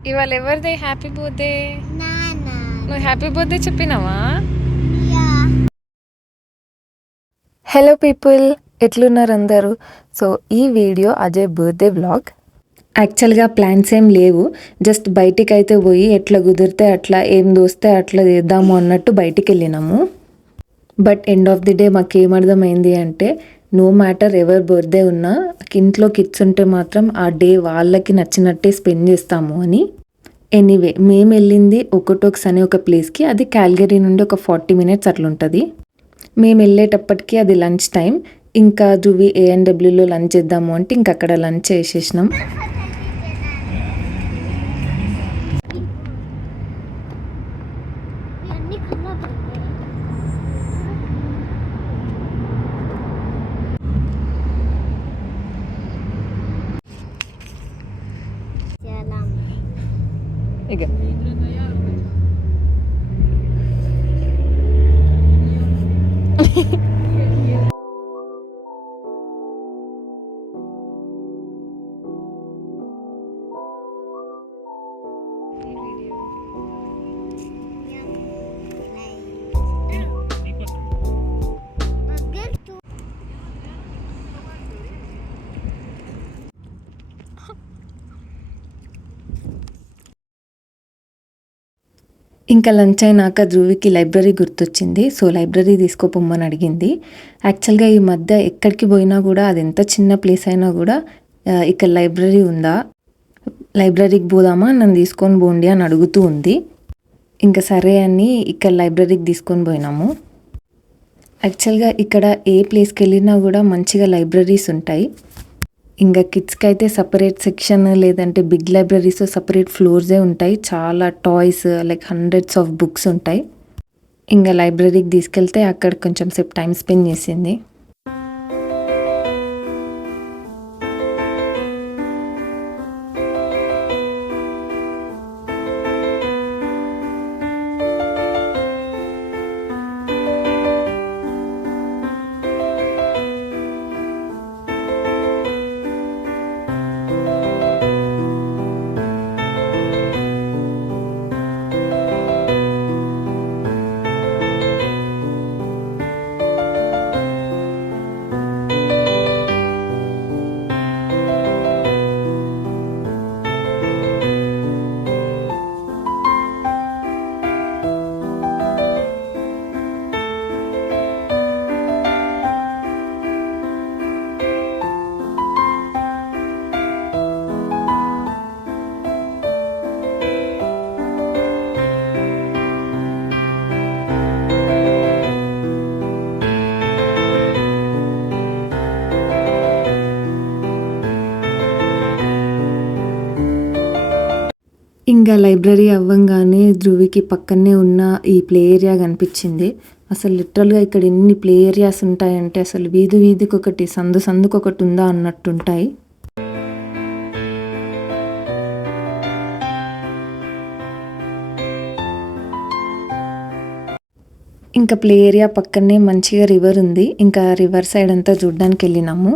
ఇవాళ ఎవరిది happy birthday? నువ్వు హ్యాపీ బర్త్డే చెప్పినావా? హలో పీపుల్, ఎట్లున్నారు అందరూ? సో ఈ వీడియో అజయ్ బర్త్డే వ్లాగ్. యాక్చువల్గా ప్లాన్స్ ఏం లేవు, జస్ట్ బయటికి అయితే పోయి ఎట్లా కుదిరితే అట్లా ఏం దోస్తే అట్లా చేద్దాము అన్నట్టు బయటికి వెళ్ళినాము. But end of the day మాకు ఏమర్థమైంది అంటే, నో మ్యాటర్ ఎవరి బర్త్డే ఉన్నా ఇంట్లో కిడ్స్ ఉంటే మాత్రం ఆ డే వాళ్ళకి నచ్చినట్టే స్పెండ్ చేస్తాము అని. ఎనీవే మేము వెళ్ళింది ఒకటోక్స్ అనే ఒక ప్లేస్కి. అది క్యాల్గరీ నుండి ఒక 40 minutes అట్లా ఉంటుంది. మేము వెళ్ళేటప్పటికి అది లంచ్ టైం. ఇంకా జువి A&Wలో లంచ్ చేద్దాము అంటే ఇంక అక్కడ లంచ్ చేసేసినాం. ఇక ఇంకా లంచ్ అయినాక ధ్రువికి లైబ్రరీ గుర్తొచ్చింది. సో లైబ్రరీ తీసుకోపోమ్మని అడిగింది. యాక్చువల్గా ఈ మధ్య ఎక్కడికి పోయినా కూడా, అది ఎంత చిన్న ప్లేస్ అయినా కూడా ఇక్కడ లైబ్రరీ ఉందా, లైబ్రరీకి పోదామా, నన్ను తీసుకొని పోండి అని అడుగుతూ ఉంది. ఇంకా సరే అని ఇక్కడ లైబ్రరీకి తీసుకొని పోయినాము. యాక్చువల్గా ఇక్కడ ఏ ప్లేస్కి వెళ్ళినా కూడా మంచిగా లైబ్రరీస్ ఉంటాయి. ఇంకా కిడ్స్కి అయితే సపరేట్ సెక్షన్, లేదంటే బిగ్ లైబ్రరీస్ సపరేట్ ఫ్లోర్సే ఉంటాయి. చాలా toys, like hundreds of books ఉంటాయి. ఇంకా లైబ్రరీకి తీసుకెళ్తే అక్కడ కొంచెం సేపు టైం స్పెండ్ చేసింది. ఇంకా లైబ్రరీ అవ్వంగానే ధ్రువికి పక్కనే ఉన్న ఈ ప్లే ఏరియా కనిపించింది. అసలు లిటరల్గా ఇక్కడ ఎన్ని ప్లే ఏరియాస్ ఉంటాయంటే, అసలు వీధి వీధికి ఒకటి, సందు సందుకు ఒకటి ఉందా అన్నట్టుంటాయి. ఇంకా ప్లే ఏరియా పక్కనే మంచిగా రివర్ ఉంది. ఇంకా రివర్ సైడ్ అంతా చూడడానికి వెళ్ళినాము.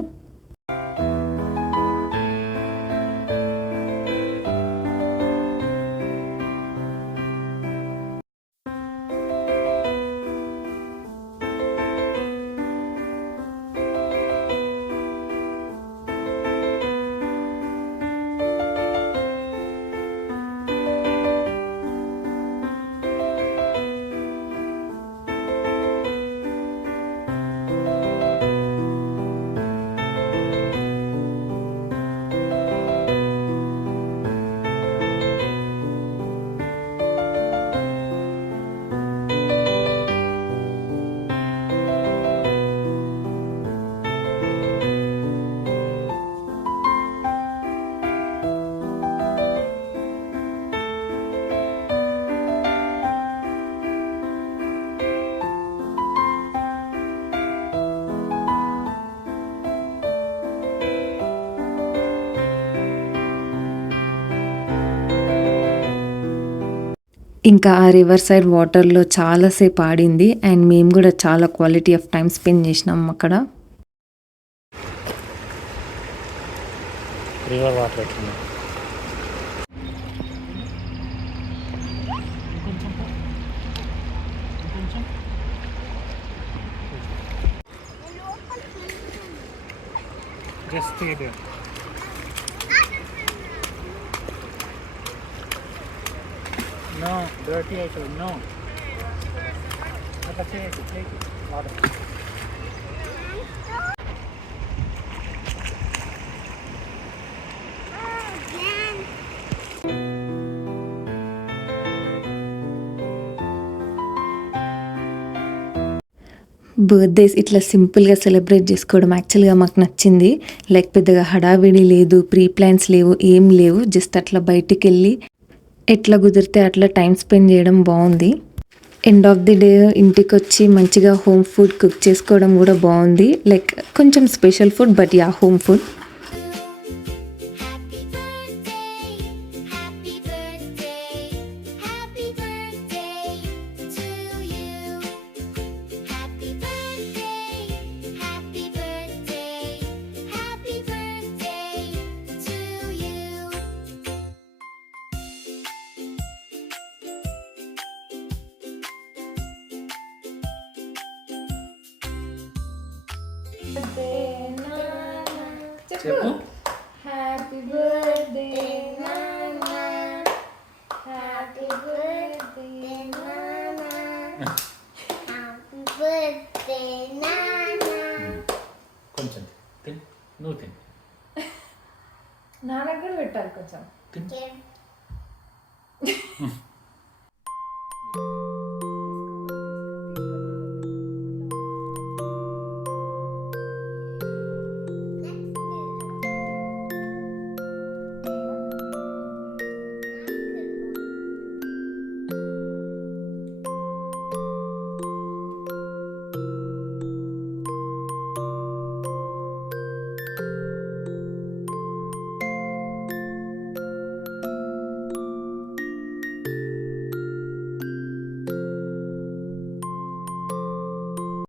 ఇంకా ఆ రివర్ సైడ్ వాటర్లో చాలాసేపు ఆడింది. అండ్ మేము కూడా చాలా క్వాలిటీ ఆఫ్ టైం స్పెండ్ చేసినాం అక్కడ. రివర్ వాటర్ ఎట్లుంది? Just stay there. No, dirty item, no. But take it. Water. Birthdays ఇట్లా సింపుల్గా సెలబ్రేట్ చేసుకోవడం యాక్చువల్గా మాకు నచ్చింది. లైక్ పెద్దగా హడావిడి లేదు, ప్రీ ప్లాన్స్ లేవు, ఏం లేవు. జస్ట్ అట్లా బయటికి వెళ్ళి ఎట్లా కుదిరితే అట్లా టైం స్పెండ్ చేయడం బాగుంది. ఎండ్ ఆఫ్ ది డే ఇంటికి వచ్చి మంచిగా హోమ్ ఫుడ్ కుక్ చేసుకోవడం కూడా బాగుంది. లైక్ కొంచెం special food, but yeah, home food. చెప్పు. హ్యాపీ బర్త్డే నాన్న, హ్యాపీ బర్త్డే నాన్న, హ్యాపీ బర్త్డే నాన్న. కొంచెం తిన్, నువ్వు తిన్. నాన్నకు కూడా పెట్టాలి కొంచెం. తిన్.